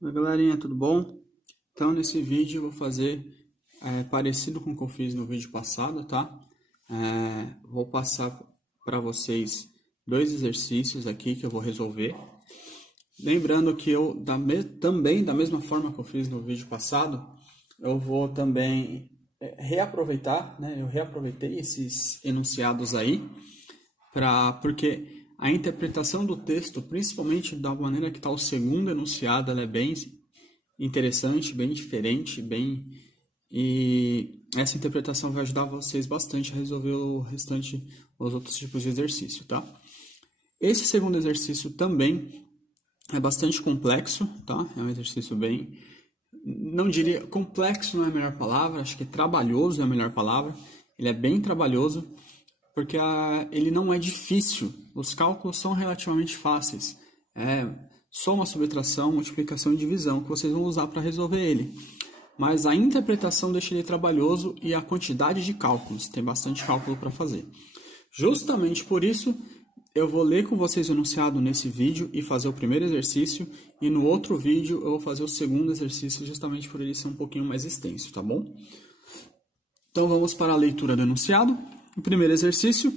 Oi galerinha, tudo bom? Então nesse vídeo eu vou fazer parecido com o que eu fiz no vídeo passado, tá? Vou passar para vocês dois exercícios aqui que eu vou resolver. Lembrando que eu também, da mesma forma que eu fiz no vídeo passado, eu vou também reaproveitar, né? Eu reaproveitei esses enunciados aí, porque a interpretação do texto, principalmente da maneira que está o segundo enunciado, ela é bem interessante, bem diferente, e essa interpretação vai ajudar vocês bastante a resolver os outros tipos de exercício, tá? Esse segundo exercício também é bastante complexo, tá? É um exercício bem, não diria complexo, não é a melhor palavra, acho que trabalhoso é a melhor palavra. Ele é bem trabalhoso porque ele não é difícil. Os cálculos são relativamente fáceis. É soma, subtração, multiplicação e divisão que vocês vão usar para resolver ele. Mas a interpretação deixa ele trabalhoso e a quantidade de cálculos, tem bastante cálculo para fazer. Justamente por isso, eu vou ler com vocês o enunciado nesse vídeo e fazer o primeiro exercício, e no outro vídeo eu vou fazer o segundo exercício, justamente por ele ser um pouquinho mais extenso, tá bom? Então vamos para a leitura do enunciado. O primeiro exercício: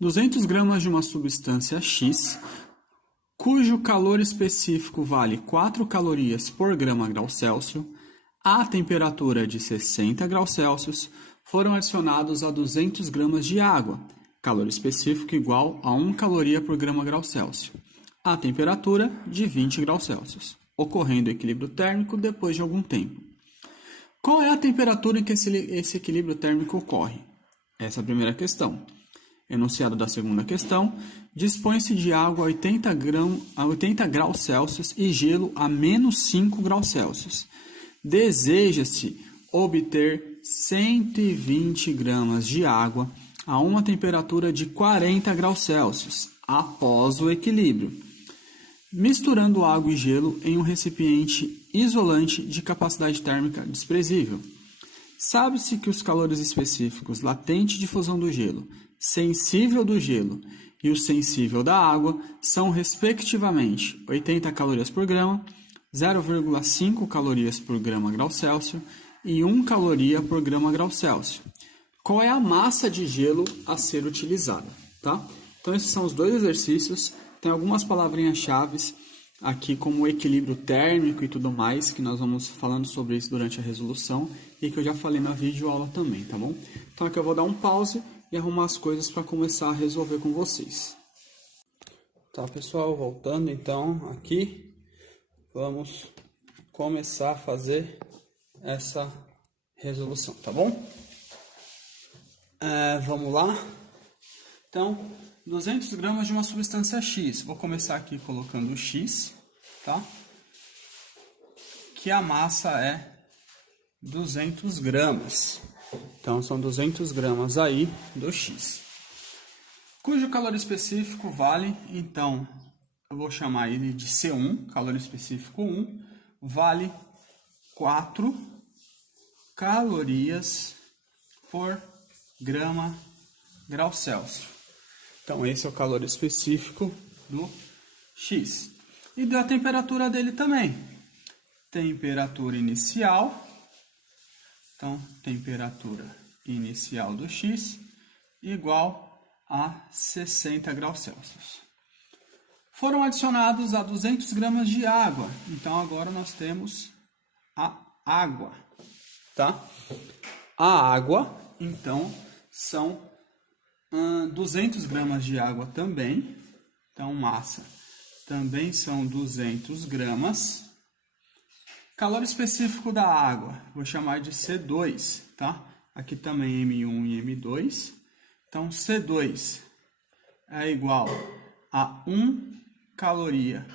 200 gramas de uma substância X, cujo calor específico vale 4 calorias por grama grau Celsius, a temperatura de 60 graus Celsius, foram adicionados a 200 gramas de água, calor específico igual a 1 caloria por grama grau Celsius, a temperatura de 20 graus Celsius, ocorrendo equilíbrio térmico depois de algum tempo. Qual é a temperatura em que esse equilíbrio térmico ocorre? Essa é a primeira questão. Enunciado da segunda questão: dispõe-se de água a 80 graus Celsius e gelo a menos 5 graus Celsius. Deseja-se obter 120 gramas de água a uma temperatura de 40 graus Celsius após o equilíbrio, misturando água e gelo em um recipiente isolante de capacidade térmica desprezível. Sabe-se que os calores específicos latente de fusão do gelo, sensível do gelo e o sensível da água são respectivamente 80 calorias por grama, 0,5 calorias por grama grau Celsius e 1 caloria por grama grau Celsius. Qual é a massa de gelo a ser utilizada, tá? Então esses são os dois exercícios. Tem algumas palavrinhas-chave aqui como equilíbrio térmico e tudo mais, que nós vamos falando sobre isso durante a resolução e que eu já falei na videoaula também, tá bom? Então aqui eu vou dar um pause e arrumar as coisas para começar a resolver com vocês. Tá, pessoal, voltando então aqui, vamos começar a fazer essa resolução, tá bom? Vamos lá. Então, 200 gramas de uma substância X. Vou começar aqui colocando o X, tá? Que a massa é 200 gramas. Então, são 200 gramas aí do X. Cujo calor específico vale, então, eu vou chamar ele de C1, calor específico 1, vale 4 calorias por grama grau Celsius. Então, esse é o calor específico do X. E da temperatura dele também. Temperatura inicial. Então, temperatura inicial do X igual a 60 graus Celsius. Foram adicionados a 200 gramas de água. Então, agora nós temos a água, tá? A água, então, são 200 gramas de água também. Então, massa também são 200 gramas. Calor específico da água, vou chamar de C2, tá? Aqui também M1 e M2. Então, C2 é igual a 1 caloria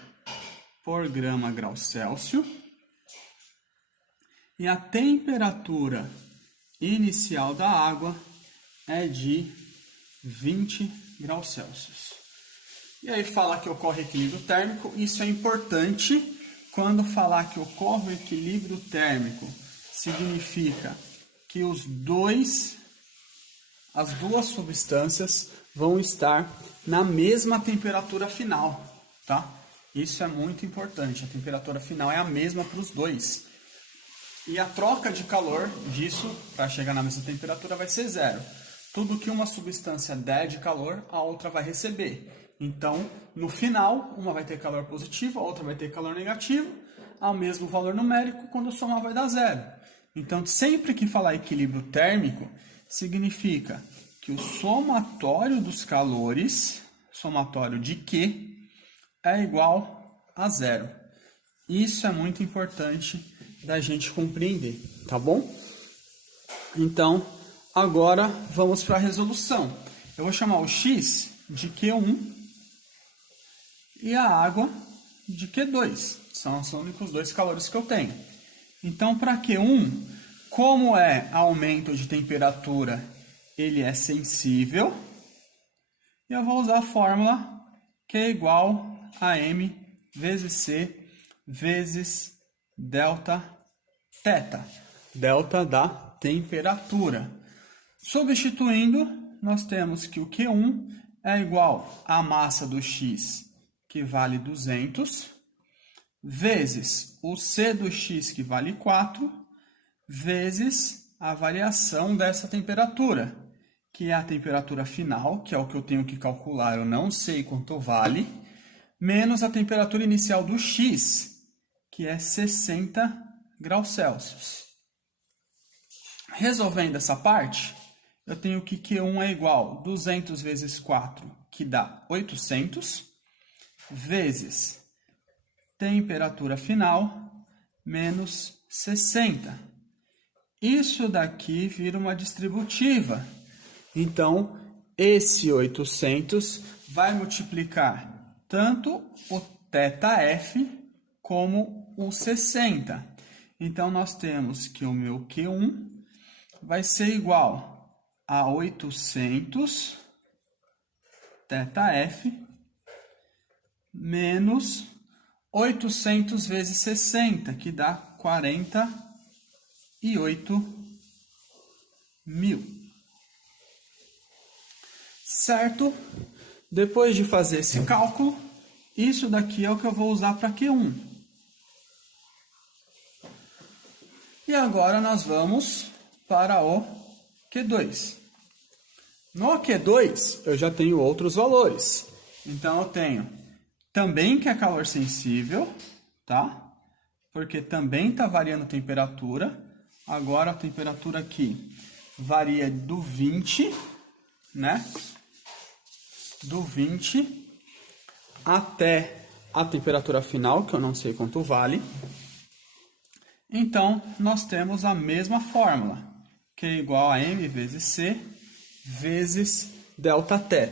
por grama grau Celsius. E a temperatura inicial da água é de 20 graus Celsius. E aí fala que ocorre equilíbrio térmico. Isso é importante. Quando falar que ocorre o equilíbrio térmico, significa que as duas substâncias vão estar na mesma temperatura final, tá? Isso é muito importante, a temperatura final é a mesma para os dois. E a troca de calor disso, para chegar na mesma temperatura, vai ser zero. Tudo que uma substância der de calor, a outra vai receber. Então, no final, uma vai ter calor positivo, a outra vai ter calor negativo, ao mesmo valor numérico, quando somar vai dar zero. Então, sempre que falar equilíbrio térmico, significa que o somatório dos calores, somatório de Q, é igual a zero. Isso é muito importante da gente compreender, tá bom? Então, agora vamos para a resolução. Eu vou chamar o X de Q1 e a água de Q2. São os únicos dois calores que eu tenho. Então, para Q1, como é aumento de temperatura, ele é sensível. E eu vou usar a fórmula Q é igual a M vezes C vezes delta θ. Delta da temperatura. Substituindo, nós temos que o Q1 é igual à massa do X, que vale 200, vezes o C do X, que vale 4, vezes a variação dessa temperatura, que é a temperatura final, que é o que eu tenho que calcular, eu não sei quanto vale, menos a temperatura inicial do X, que é 60 graus Celsius. Resolvendo essa parte, eu tenho que Q1 é igual a 200 vezes 4, que dá 800, vezes temperatura final, menos 60. Isso daqui vira uma distributiva. Então, esse 800 vai multiplicar tanto o θF como o 60. Então, nós temos que o meu Q1 vai ser igual a 800 θF menos 800 vezes 60, que dá 48.000. Certo? Depois de fazer esse cálculo, isso daqui é o que eu vou usar para Q1. E agora nós vamos para o Q2. No Q2, eu já tenho outros valores. Então, eu tenho também que é calor sensível, tá? Porque também está variando a temperatura. Agora, a temperatura aqui varia do 20, né? Do 20 até a temperatura final, que eu não sei quanto vale. Então, nós temos a mesma fórmula, que é igual a M vezes C vezes delta θ.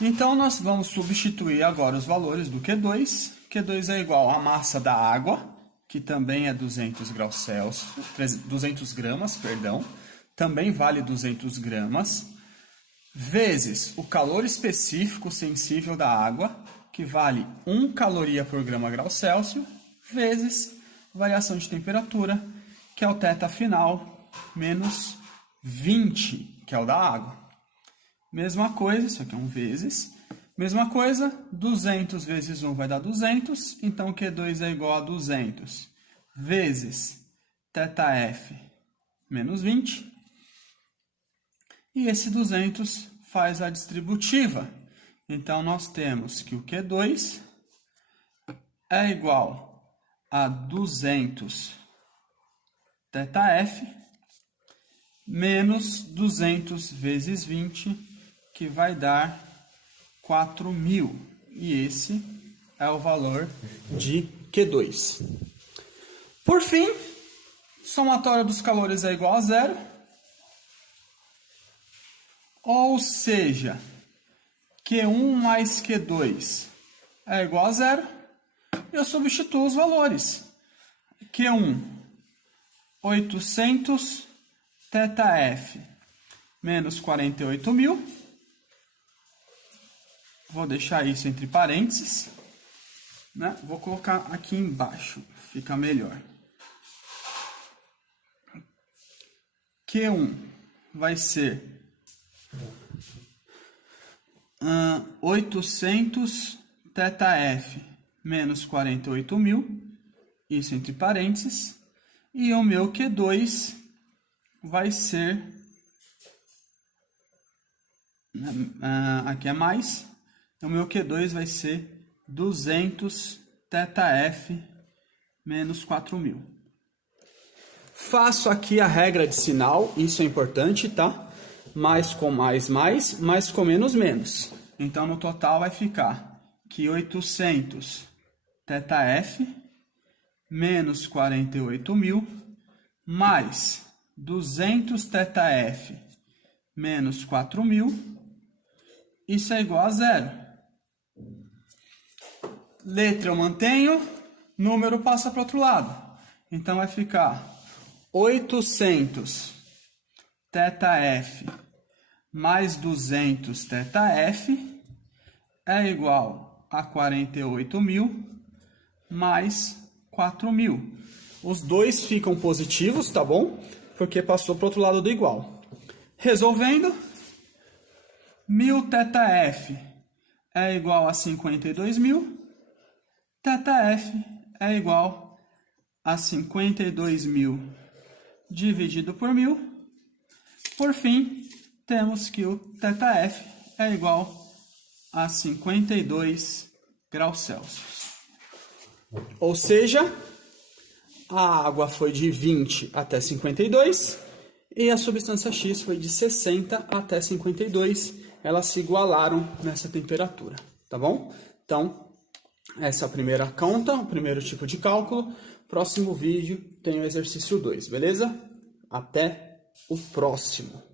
Então, nós vamos substituir agora os valores do Q2. Q2 é igual à massa da água, que também é 200 graus Celsius, 200 gramas, perdão, também vale 200 gramas, vezes o calor específico sensível da água, que vale 1 caloria por grama grau Celsius, vezes variação de temperatura, que é o θ final, menos 20, que é o da água. Mesma coisa, isso aqui é um vezes. Mesma coisa, 200 vezes 1 vai dar 200, então Q2 é igual a 200 vezes θF menos 20. E esse 200 faz a distributiva. Então, nós temos que o Q2 é igual a 200 θF menos 200 vezes 20, que vai dar 4.000. E esse é o valor de Q2. Por fim, somatório dos calores é igual a zero. Ou seja, Q1 mais Q2 é igual a zero. Eu substituo os valores. Q1, 800 θF menos 48.000. Vou deixar isso entre parênteses, né? Vou colocar aqui embaixo, fica melhor. Q1 vai ser 800 θF menos 48.000, isso entre parênteses, e o meu Q2 vai ser, aqui é mais, o meu Q2 vai ser 200 θF menos 4.000. Faço aqui a regra de sinal, isso é importante, tá? Mais com mais, mais com menos, menos. Então, no total vai ficar que 800 θF menos 48.000 mais 200 θF menos 4.000, isso é igual a zero. Letra eu mantenho, número passa para o outro lado. Então, vai ficar 800 θF mais 200 θF é igual a 48.000 mais 4.000. Os dois ficam positivos, tá bom? Porque passou para o outro lado do igual. Resolvendo, 1.000 θF é igual a 52.000. θF é igual a 52.000 dividido por 1.000. Por fim, temos que o θF é igual a 52 graus Celsius. Ou seja, a água foi de 20 até 52 e a substância X foi de 60 até 52. Elas se igualaram nessa temperatura, tá bom? Então, essa é a primeira conta, o primeiro tipo de cálculo. Próximo vídeo tem o exercício 2, beleza? Até o próximo.